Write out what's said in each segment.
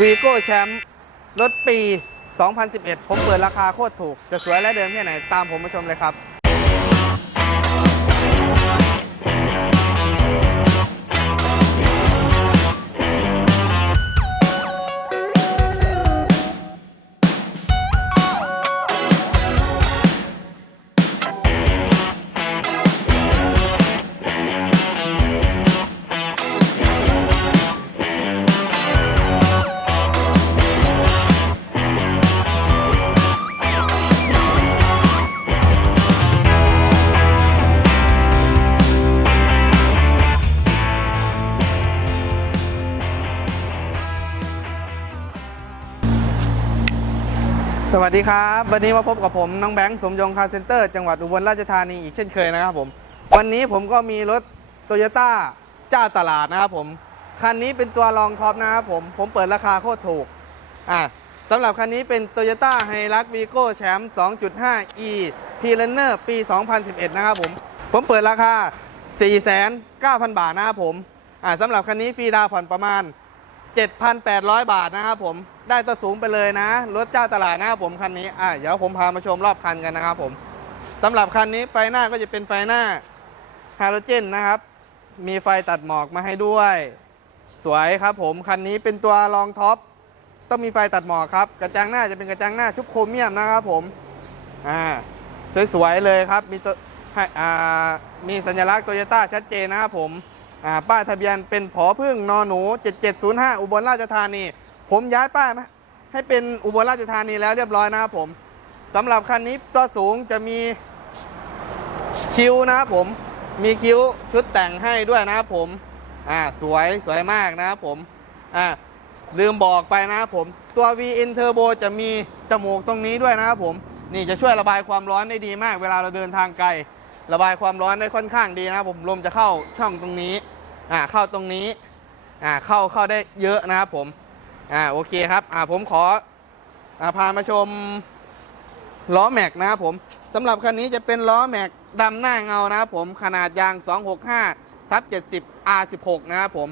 วีโก้แชมป์รถปี 2011 ผมเปิดราคาโคตรถูก จะสวยและเดิมแค่ไหน ตามผมมาชมเลยครับ สวัสดีครับ วันนี้มาพบกับผมน้องแบงค์สมยงคาร์เซ็นเตอร์จังหวัดอุบลราชธานีอีกเช่นเคยนะครับผมวันนี้ผมก็มีรถโตโยต้าเจ้าตลาดนะครับผมคันนี้เป็นตัวรองท็อปนะครับผมผมเปิดราคาโคตรถูกอะสำหรับคันนี้เป็น Toyota h i l u x v i g o แชมป์ 2.5e p r u n n e r ปี 2011 นะครับผมผมเปิดราคา 49,000 บาทนะครับผมอ่าสำหรับคันนี้ฟรีดาวผ่อนประมาณ 7,800 บาทนะครับผม ได้ตัวสูงไปเลยนะรถเจ้าตลาดนะครับผมคันนี้อะเดี๋ยวผมพามาชมรอบคันกันนะครับผมสำหรับคันนี้ไฟหน้าก็จะเป็นไฟหน้าฮาโลเจนนะครับ มีไฟตัดหมอกมาให้ด้วย สวยครับผมคันนี้เป็นตัวรองท็อปต้องมีไฟตัดหมอกครับ กระจังหน้าจะเป็นกระจังหน้าชุบโครเมียมนะครับผมอ่าสวยๆเลยครับมีตัวอ่ามีสัญลักษณ์โตโยต้าชัดเจนนะครับผมอ่าป้ายทะเบียนเป็นผอพึ่งนอหนู 7705 อุบลราชธานี ผมย้ายป้ายมาให้เป็นอุบลราชธานีแล้วเรียบร้อยนะครับผมสำหรับคันนี้ตัวสูงจะมีคิ้วนะครับผมมีคิ้วชุดแต่งให้ด้วยนะครับผมอ่าสวยสวยมากนะครับผมอ่าลืมบอกไปนะครับผมตัว VN Turbo จะมีจมูกตรงนี้ด้วยนะครับผมนี่จะช่วยระบายความร้อนได้ดีมาก เวลาเราเดินทางไกล ระบายความร้อนได้ค่อนข้างดีนะครับผมลมจะเข้าช่องตรงนี้อ่าเข้าตรงนี้อ่าเข้าเข้าได้เยอะนะครับผม อ่าโอเคครับอ่าผมขออ่าพามาชมล้อแม็กนะครับผมสำหรับคันนี้จะเป็นล้อแม็กดำหน้าเงานะครับผมขนาดยาง 265ทับ70 R16 นะครับผม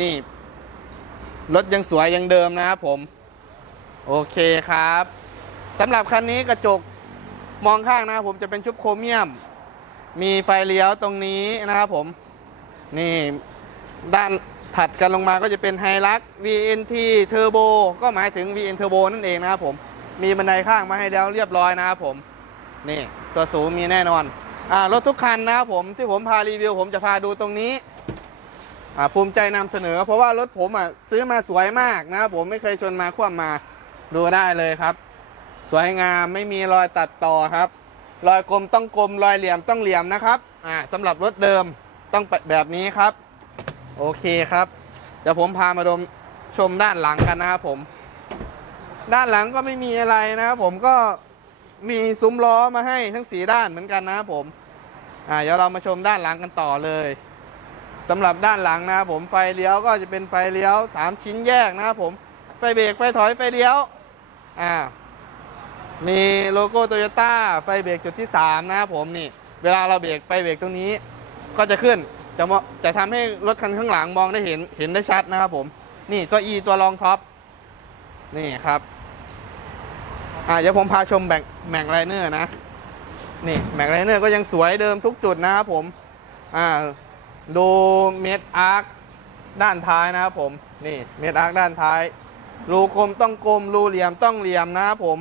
นี่รถยังสวยยังเดิมนะครับผม โอเคครับสำหรับคันนี้กระจกมองข้างนะครับผมจะเป็นชุบโครเมียม มีไฟเลี้ยวตรงนี้นะครับผม นี่ด้าน ถัดกันลงมาก็จะเป็นไฮลัก VNT Turbo ก็หมายถึง VN Turbo นั่นเองนะครับผม มีบันไดข้างมาให้แล้วเรียบร้อยนะครับผม นี่ตัวสูงมีแน่นอนอ่ารถทุกคันนะครับผมที่ผมพารีวิว ผมจะพาดูตรงนี้อ่าภูมิใจนำเสนอ เพราะว่ารถผมอะซื้อมาสวยมากนะครับผมไม่เคยชนมาคว่ำมาดูได้เลยครับ สวยงามไม่มีรอยตัดต่อครับ รอยกลมต้องกลมรอยเหลี่ยมต้องเหลี่ยมนะครับอ่าสำหรับรถเดิมต้องแบบนี้ครับ โอเคครับ เดี๋ยวผมพามาดมชมด้านหลังกันนะครับผม ด้านหลังก็ไม่มีอะไรนะครับผมก็มีซุ้มล้อมาให้ทั้งสีด้านเหมือนกันนะครับผมอ่าเดี๋ยวเรามาชมด้านหลังกันต่อเลยสำหรับด้านหลังนะครับผมไฟเลี้ยวก็จะเป็นไฟเลี้ยว 3 ชิ้นแยกนะครับผมไฟเบรกไฟถอยไฟเลี้ยวอ่ามีโลโก้โตโยต้าไฟเบรกจุดที่ 3 นะครับผมนี่ เวลาเราเบรกไฟเบรกตรงนี้ก็จะขึ้น จะมองจะทำให้รถคันข้างหลังมองได้เห็นเห็นได้ชัดนะครับผม นี่ตัว E ตัวรองท็อป นี่ครับ อ่าเดี๋ยวผมพาชมแบ่งแม็กไลเนอร์นะ นี่แม็กไลเนอร์ก็ยังสวยเดิมทุกจุดนะครับผม อ่าดูเม็ดอาร์คด้านท้ายนะครับผม นี่เม็ดอาร์คด้านท้าย รูกลมต้องกลม รูเหลี่ยมต้องเหลี่ยมนะครับผม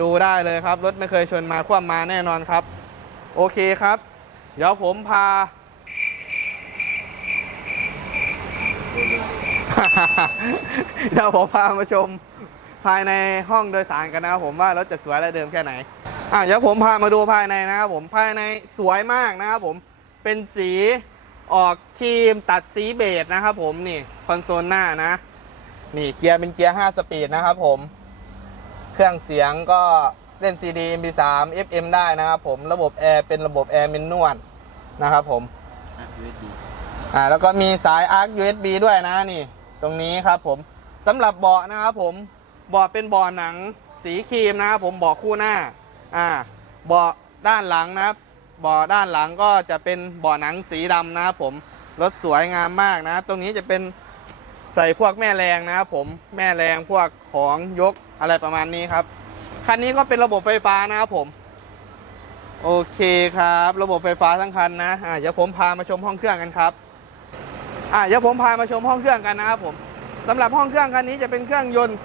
ดูได้เลยครับ รถไม่เคยชนมาคว่ำมาแน่นอนครับ โอเคครับ เดี๋ยวผมพา เดี๋ยวผมพามาชมภายในห้องโดยสารกันนะครับผมว่ารถจะสวยและเดิมแค่ไหนอะเดี๋ยวผมพามาดูภายในนะครับผมภายในสวยมากนะครับผมเป็นสีออกครีมตัดสีเบจนะครับผมนี่คอนโซลหน้านะ นี่เกียร์เป็นเกียร์ 5 สปีดนะครับผม เครื่องเสียงก็เล่น CD MP3 FM ได้นะครับผมระบบแอร์เป็นระบบแอร์เมนนวลนะครับผม อ่าแล้วก็มีสาย ARC USB ด้วยนะนี่ ตรงนี้ครับผมสำหรับเบาะนะครับผมเบาะเป็นเบาะหนังสีครีมนะครับผมเบาะคู่หน้าอ่าเบาะด้านหลังนะครับเบาะด้านหลังก็จะเป็นเบาะหนังสีดำนะครับผมรถสวยงามมากนะ ตรงนี้จะเป็นใส่พวกแม่แรงนะครับผมแม่แรงพวกของยกอะไรประมาณนี้ครับคันนี้ก็เป็นระบบไฟฟ้านะครับผม โอเคครับ ระบบไฟฟ้าทั้งคันนะอ่าเดี๋ยวผมพามาชมห้องเครื่องกันครับ อ่าเดี๋ยวผมพามาชมห้องเครื่องกันนะครับผมสำหรับห้องเครื่องคันนี้จะเป็นเครื่องยนต์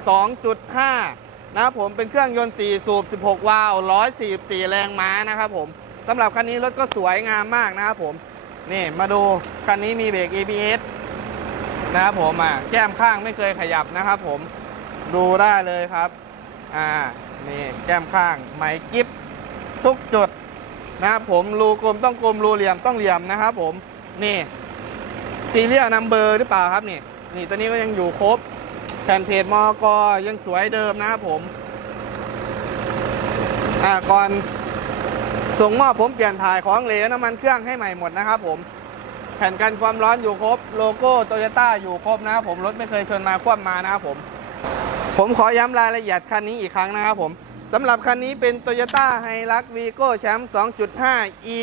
2.5 นะครับผมเป็นเครื่องยนต์ 4 สูบ 16 วาล์ว144 แรงม้านะครับผมสำหรับคันนี้รถก็สวยงามมากนะครับผมนี่มาดูคันนี้มีเบรก ABS นะครับผมอะแก้มข้างไม่เคยขยับนะครับผมดูได้เลยครับอ่านี่แก้มข้างไหมกิฟทุกจุดนะครับผมรูกลมต้องกลมรูเหลี่ยมต้องเหลี่ยมนะครับผมนี่ ซีเรียลนัมเบอร์หรือเปล่าครับนี่นี่ตัวนี้ก็ยังอยู่ครบแผ่นเพจมอกยังสวยเดิมนะครับผมอ่าก่อนส่งมอบผมเปลี่ยนถ่ายของเหลวน้ำมันเครื่องให้ใหม่หมดนะครับผมแผ่นกันความร้อนอยู่ครบ โลโก้โตโยต้าอยู่ครบนะครับผมรถไม่เคยชนมาคว่ำมานะครับผมผมขอย้ำรายละเอียดคันนี้อีกครั้งนะครับผมสำหรับคันนี้เป็น Toyota Hilux Vigo แชมป์2.5 E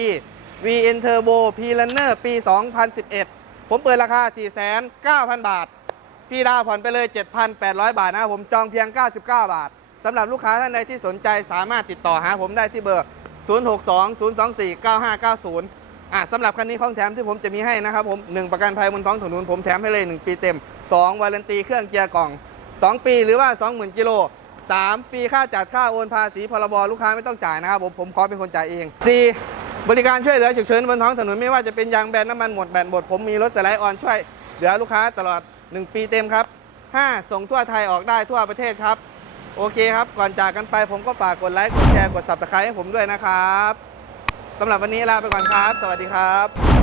VN Turbo P Runner ปี 2011 ผมเปิดราคา 4,900 บาทฟรีดาวผ่อนไปเลย 7,800 บาทนะครับผมจองเพียง 99 บาทสำหรับลูกค้าท่านใดที่สนใจสามารถติดต่อหาผมได้ที่เบอร์ 0620249590 อะสำหรับคันนี้ของแถมที่ผมจะมีให้นะครับผม 1 ประกันภัยบนท้องถนนผมแถมให้เลย 1 ปีเต็ม 2 วารันตีเครื่องเกียร์กล่อง 2 ปีหรือว่า 20,000 กิโล 3 ปีค่าจัดค่าโอนภาษีพรบลูกค้าไม่ต้องจ่ายนะครับผมผมขอเป็นคนจ่ายเอง 4 บริการช่วยเหลือฉุกเฉินบนท้องถนนไม่ว่าจะเป็นยางแบนน้ำมันหมดแบนหมดผมมีรถสไลด์ออนช่วยเหลือลูกค้าตลอด 1 ปีเต็มครับ 5 ส่งทั่วไทยออกได้ทั่วประเทศครับ โอเคครับ ก่อนจากกันไปผมก็ฝากกดไลค์กดแชร์กด subscribe ให้ผมด้วยนะครับสำหรับวันนี้ลาไปก่อนครับ สวัสดีครับ